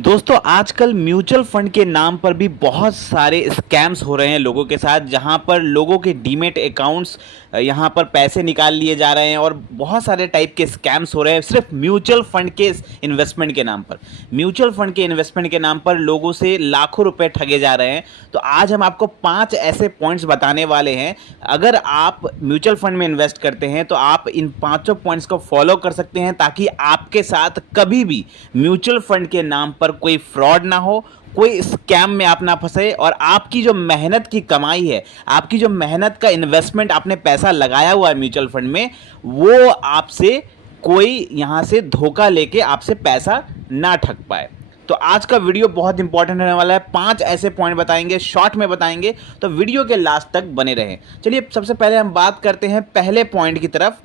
दोस्तों आजकल mutual fund के नाम पर भी बहुत सारे स्कैम्स हो रहे हैं लोगों के साथ, जहां पर लोगों के डीमेट अकाउंट्स यहां पर पैसे निकाल लिए जा रहे हैं और बहुत सारे टाइप के स्कैम्स हो रहे हैं सिर्फ म्यूचुअल फंड के इन्वेस्टमेंट के नाम पर। म्यूचुअल फंड के इन्वेस्टमेंट के नाम पर लोगों से लाखों रुपए ठगे जा रहे हैं। तो आज हम आपको 5 ऐसे पॉइंट्स बताने वाले हैं। अगर आप म्यूचुअल फंड में इन्वेस्ट करते हैं तो आप इन पांचों पॉइंट्स को फॉलो कर सकते हैं, ताकि आपके साथ कभी भी म्यूचुअल फंड के नाम पर कोई फ्रॉड ना हो, कोई स्कैम में आप ना फंसे और आपकी जो मेहनत की कमाई है, आपकी जो मेहनत का इन्वेस्टमेंट आपने पैसा लगाया हुआ है म्यूचुअल फंड में, वो आपसे कोई यहां से धोखा लेके आपसे पैसा ना ठग पाए। तो आज का वीडियो बहुत इंपॉर्टेंट रहने वाला है। 5 ऐसे पॉइंट बताएंगे, शॉर्ट में बताएंगे, तो वीडियो के लास्ट तक बने रहें। चलिए सबसे पहले हम बात करते हैं पहले पॉइंट की तरफ।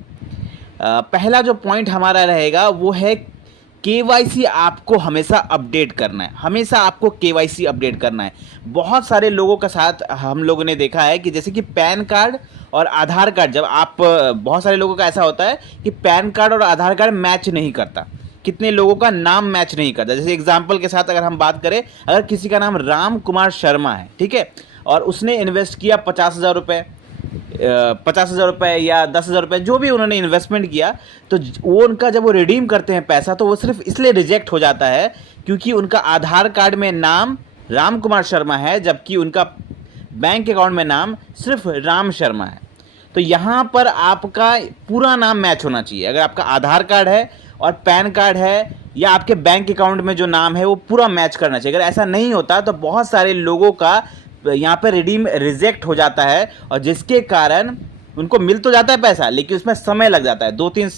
पहला जो पॉइंट हमारा रहेगा वो है केवाईसी आपको हमेशा अपडेट करना है। हमेशा आपको केवाईसी अपडेट करना है। बहुत सारे लोगों के साथ हम लोगों ने देखा है कि जैसे कि पैन कार्ड और आधार कार्ड, जब आप बहुत सारे लोगों का ऐसा होता है कि पैन कार्ड और आधार कार्ड मैच नहीं करता, कितने लोगों का नाम मैच नहीं करता। जैसे एग्जाम्पल के साथ अगर हम बात करें, अगर किसी का नाम राम कुमार शर्मा है, ठीक है, और उसने इन्वेस्ट किया 50,000 रुपये या 10,000 रुपये, जो भी उन्होंने इन्वेस्टमेंट किया, तो वो उनका जब वो रिडीम करते हैं पैसा, तो वो सिर्फ इसलिए रिजेक्ट हो जाता है क्योंकि उनका आधार कार्ड में नाम राम कुमार शर्मा है, जबकि उनका बैंक अकाउंट में नाम सिर्फ राम शर्मा है। तो यहाँ पर आपका पूरा नाम मैच होना चाहिए। अगर आपका आधार कार्ड है और पैन कार्ड है या आपके बैंक अकाउंट में जो नाम है वो पूरा मैच करना चाहिए। अगर ऐसा नहीं होता तो बहुत सारे लोगों का यहाँ पे रिडीम रिजेक्ट हो जाता है, और जिसके कारण उनको मिल तो जाता है पैसा, लेकिन उसमें समय लग जाता है। 2-3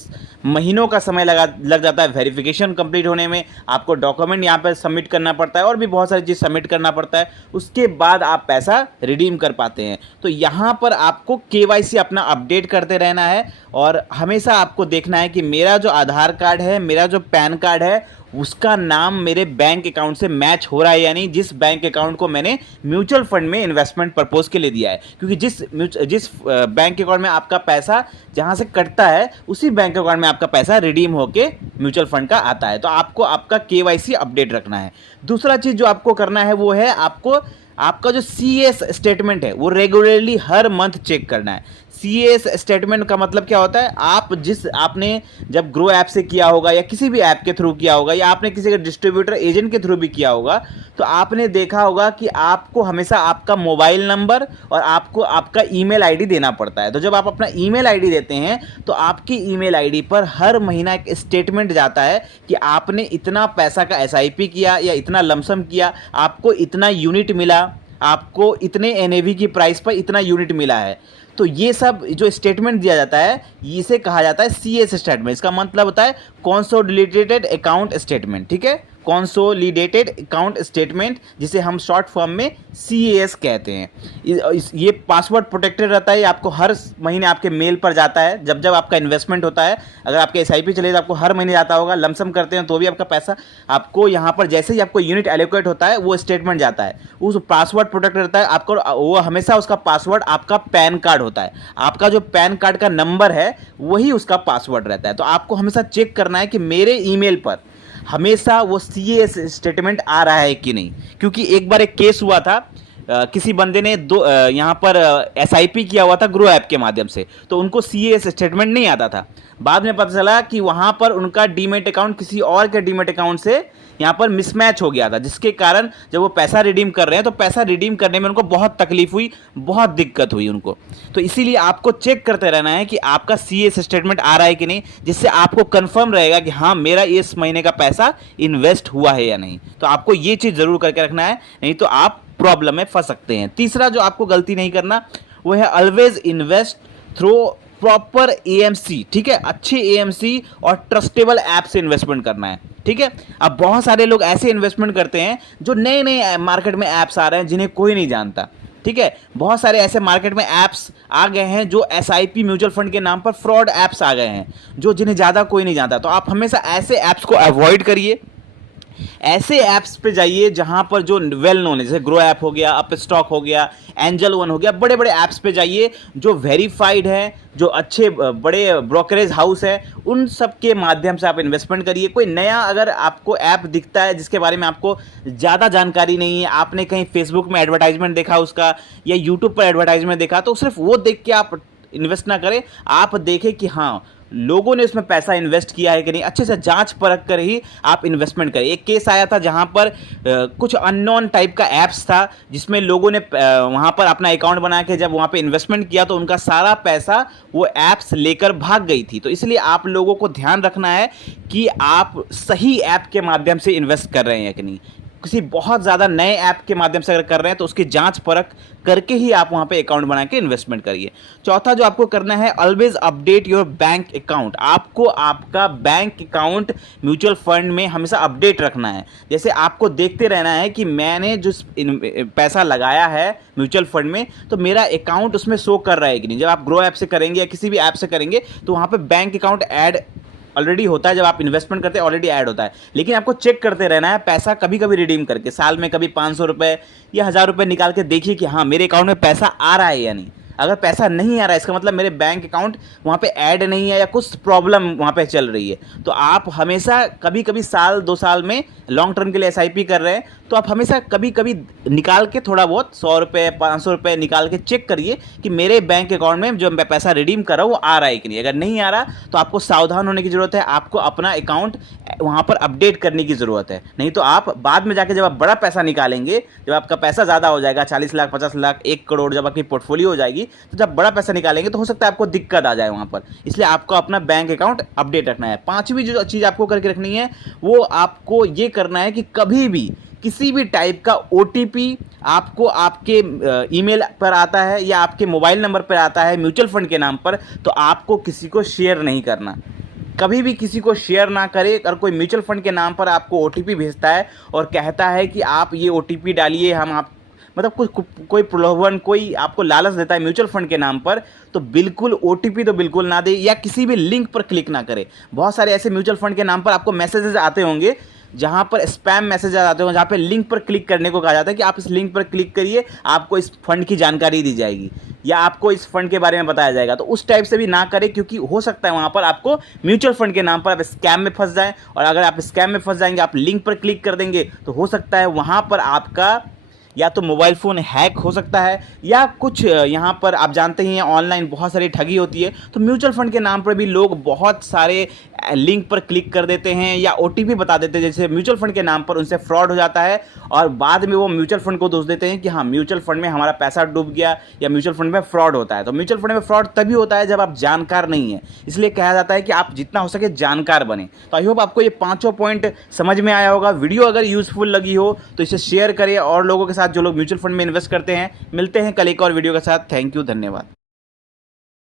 महीनों का समय लग जाता है वेरिफिकेशन कंप्लीट होने में। आपको डॉक्यूमेंट यहाँ पर सबमिट करना पड़ता है और भी बहुत सारी चीज़ सबमिट करना पड़ता है, उसके बाद आप पैसा रिडीम कर पाते हैं। तो यहाँ पर आपको केवाईसी अपना अपडेट करते रहना है और हमेशा आपको देखना है कि मेरा जो आधार कार्ड है, मेरा जो पैन कार्ड है, उसका नाम मेरे बैंक अकाउंट से मैच हो रहा है या नहीं, जिस बैंक अकाउंट को मैंने म्यूचुअल फंड में इन्वेस्टमेंट पर्पस के लिए दिया है। क्योंकि जिस बैंक अकाउंट में आपका पैसा जहां से कटता है, उसी बैंक अकाउंट में आपका पैसा रिडीम होके म्यूचुअल फंड का आता है। तो आपको आपका केवाईसी अपडेट रखना है। दूसरा चीज़ जो आपको करना है वो है आपको आपका जो सीएस स्टेटमेंट है वो रेगुलरली हर मंथ चेक करना है। सीएस स्टेटमेंट का मतलब क्या होता है, आपने जब ग्रो ऐप से किया होगा या किसी भी ऐप के थ्रू किया होगा या आपने किसी के डिस्ट्रीब्यूटर एजेंट के थ्रू भी किया होगा, तो आपने देखा होगा कि आपको हमेशा आपका मोबाइल नंबर और आपको आपका ईमेल आईडी देना पड़ता है। तो जब आप अपना ईमेल आईडी देते हैं तो आपकी ईमेल आईडी पर हर महीना एक स्टेटमेंट जाता है कि आपने इतना पैसा का एसआईपी किया या इतना लमसम किया, आपको इतना यूनिट मिला, आपको इतने एनएवी की प्राइस पर इतना यूनिट मिला है। तो ये सब जो स्टेटमेंट दिया जाता है, इसे कहा जाता है सीएस स्टेटमेंट। इसका मतलब होता है कंसोलिडेटेड अकाउंट स्टेटमेंट, ठीक है, कंसोलिडेटेड अकाउंट स्टेटमेंट, जिसे हम शॉर्ट फॉर्म में सीएस कहते हैं। ये पासवर्ड प्रोटेक्टेड रहता है, आपको हर महीने आपके मेल पर जाता है। जब जब आपका इन्वेस्टमेंट होता है, अगर आपके एसआईपी चले तो आपको हर महीने जाता होगा, लमसम करते हैं तो भी आपका पैसा आपको यहाँ पर जैसे ही आपको यूनिट एलोकेट होता है वो स्टेटमेंट जाता है। उस पासवर्ड प्रोटेक्ट रहता है आपको, वो हमेशा उसका पासवर्ड आपका पैन कार्ड होता है। आपका जो पैन कार्ड का नंबर है वही उसका पासवर्ड रहता है। तो आपको हमेशा चेक करना है कि मेरे ईमेल पर हमेशा वो सीएस स्टेटमेंट आ रहा है कि नहीं। क्योंकि एक बार एक केस हुआ था, किसी बंदे ने यहाँ पर एसआईपी किया हुआ था ग्रो ऐप के माध्यम से, तो उनको सीएस स्टेटमेंट नहीं आता था। बाद में पता चला कि वहाँ पर उनका डीमेट अकाउंट किसी और के डीमेट अकाउंट से यहाँ पर मिसमैच हो गया था, जिसके कारण जब वो पैसा रिडीम कर रहे हैं तो पैसा रिडीम करने में उनको बहुत तकलीफ हुई, बहुत दिक्कत हुई उनको। तो इसीलिए आपको चेक करते रहना है कि आपका सीएस स्टेटमेंट आ रहा है कि नहीं, जिससे आपको कंफर्म रहेगा कि हाँ मेरा इस महीने का पैसा इन्वेस्ट हुआ है या नहीं। तो आपको ये चीज़ ज़रूर करके रखना है, नहीं तो आप प्रॉब्लम में फंस सकते हैं। तीसरा जो आपको गलती नहीं करना वो है always invest through proper AMC, ठीक है, अच्छे एएमसी और ट्रस्टेबल ऐप से इन्वेस्टमेंट करना है, ठीक है। अब बहुत सारे लोग ऐसे इन्वेस्टमेंट करते हैं जो नए नए मार्केट में ऐप्स आ रहे हैं जिन्हें कोई नहीं जानता, ठीक है। बहुत सारे ऐसे मार्केट में ऐप्स आ गए हैं जो एसआईपी म्यूचुअल फंड के नाम पर फ्रॉड ऐप्स आ गए हैं, जो जिन्हें ज़्यादा कोई नहीं जानता। तो आप हमेशा ऐसे ऐप्स को अवॉइड करिए। ऐसे ऐप्स पे जाइए जहां पर जो वेल नोन है, जैसे ग्रो ऐप हो गया, अप स्टॉक हो गया, एंजल वन हो गया, बड़े बड़े ऐप्स पे जाइए जो वेरीफाइड है, जो अच्छे बड़े ब्रोकरेज हाउस है, उन सब के माध्यम से आप इन्वेस्टमेंट करिए। कोई नया अगर आपको ऐप दिखता है जिसके बारे में आपको ज़्यादा जानकारी नहीं है, आपने कहीं फेसबुक में एडवर्टाइजमेंट देखा उसका या यूट्यूब पर एडवर्टाइजमेंट देखा, तो सिर्फ वो देख के आप इन्वेस्ट ना करें। आप देखें कि हाँ लोगों ने उसमें पैसा इन्वेस्ट किया है कि नहीं, अच्छे से जांच परख कर ही आप इन्वेस्टमेंट करें। एक केस आया था जहां पर कुछ अननोन टाइप का ऐप्स था जिसमें लोगों ने वहां पर अपना अकाउंट बना के जब वहां पे इन्वेस्टमेंट किया तो उनका सारा पैसा वो ऐप्स लेकर भाग गई थी। तो इसलिए आप लोगों को ध्यान रखना है कि आप सही ऐप के माध्यम से इन्वेस्ट कर रहे हैं कि नहीं। किसी बहुत ज़्यादा नए ऐप के माध्यम से अगर कर रहे हैं तो उसकी जांच परख करके ही आप वहां पे अकाउंट बना के इन्वेस्टमेंट करिए। चौथा जो आपको करना है, always update your bank account. आपको आपका बैंक अकाउंट म्यूचुअल फंड में हमेशा अपडेट रखना है। जैसे आपको देखते रहना है कि मैंने जो पैसा लगाया है म्यूचुअल फंड में तो मेरा अकाउंट उसमें शो कर रहा है कि नहीं। जब आप ग्रो ऐप से करेंगे या किसी भी ऐप से करेंगे तो वहां पे बैंक अकाउंट ऐड ऑलरेडी होता है, जब आप इन्वेस्टमेंट करते हैं ऑलरेडी ऐड होता है, लेकिन आपको चेक करते रहना है पैसा कभी कभी रिडीम करके। साल में कभी 500 रुपये या 1000 रुपये निकाल के देखिए कि हाँ मेरे अकाउंट में पैसा आ रहा है या नहीं। अगर पैसा नहीं आ रहा है इसका मतलब मेरे बैंक अकाउंट वहाँ पे ऐड नहीं है या कुछ प्रॉब्लम वहाँ पे चल रही है। तो आप हमेशा कभी कभी साल 2 साल में लॉन्ग टर्म के लिए SIP कर रहे हैं तो आप हमेशा कभी कभी निकाल के थोड़ा बहुत 100 रुपये 500 रुपये निकाल के चेक करिए कि मेरे बैंक अकाउंट में जो मैं पैसा रिडीम कर रहा हूँ वो आ रहा है कि नहीं। अगर नहीं आ रहा तो आपको सावधान होने की ज़रूरत है, आपको अपना अकाउंट वहाँ पर अपडेट करने की ज़रूरत है। नहीं तो आप बाद में जाके जब आप बड़ा पैसा निकालेंगे, जब आपका पैसा ज़्यादा हो जाएगा 40 लाख 50 लाख 1 करोड़ जब आपकी पोर्टफोलियो हो जाएगी तो जब बड़ा पैसा निकालेंगे तो हो सकता है आपको दिक्कत आ जाए वहाँ पर। इसलिए आपको अपना बैंक अकाउंट अपडेट रखना है। पांचवी जो चीज़ आपको करके रखनी है वो आपको ये करना है कि कभी भी किसी भी टाइप का OTP आपको आपके ईमेल पर आता है या आपके मोबाइल नंबर पर आता है म्यूचुअल फंड के नाम पर, तो आपको किसी को शेयर नहीं करना। कभी भी किसी को शेयर ना करें। अगर कोई म्यूचुअल फंड के नाम पर आपको OTP भेजता है और कहता है कि आप ये OTP डालिए, हम आप मतलब कोई प्रलोभन, कोई आपको लालच देता है म्यूचुअल फंड के नाम पर, तो बिल्कुल OTP तो बिल्कुल ना दे या किसी भी लिंक पर क्लिक ना करें। बहुत सारे ऐसे म्यूचुअल फंड के नाम पर आपको मैसेजेस आते होंगे जहां पर स्पैम मैसेज आते होंगे, जहां पे लिंक पर क्लिक करने को कहा जाता है कि आप इस लिंक पर क्लिक करिए, आपको इस फंड की जानकारी दी जाएगी या आपको इस फंड के बारे में बताया जाएगा। तो उस टाइप से भी ना करें क्योंकि हो सकता है वहां पर आपको म्यूचुअल फंड के नाम पर आप स्कैम में फंस जाएं, और अगर आप स्कैम में फंस जाएंगे, आप लिंक पर क्लिक कर देंगे तो हो सकता है वहां पर आपका या तो मोबाइल फ़ोन हैक हो सकता है या कुछ यहाँ पर आप जानते ही हैं ऑनलाइन बहुत सारी ठगी होती है। तो म्यूचुअल फंड के नाम पर भी लोग बहुत सारे लिंक पर क्लिक कर देते हैं या OTP बता देते हैं, जैसे म्यूचुअल फंड के नाम पर उनसे फ्रॉड हो जाता है और बाद में वो म्यूचुअल फंड को दोष देते हैं कि हाँ म्यूचुअल फंड में हमारा पैसा डूब गया या म्यूचुअल फंड में फ्रॉड होता है। तो म्यूचुअल फंड में फ्रॉड तभी होता है जब आप जानकार नहीं है, इसलिए कहा जाता है कि आप जितना हो सके जानकार बने। तो आई होप आपको ये 5 पॉइंट समझ में आया होगा। वीडियो अगर यूजफुल लगी हो तो इसे शेयर करें और लोगों के साथ जो लोग म्यूचुअल फंड में इन्वेस्ट करते हैं। मिलते हैं कल एक और वीडियो के साथ। थैंक यू, धन्यवाद।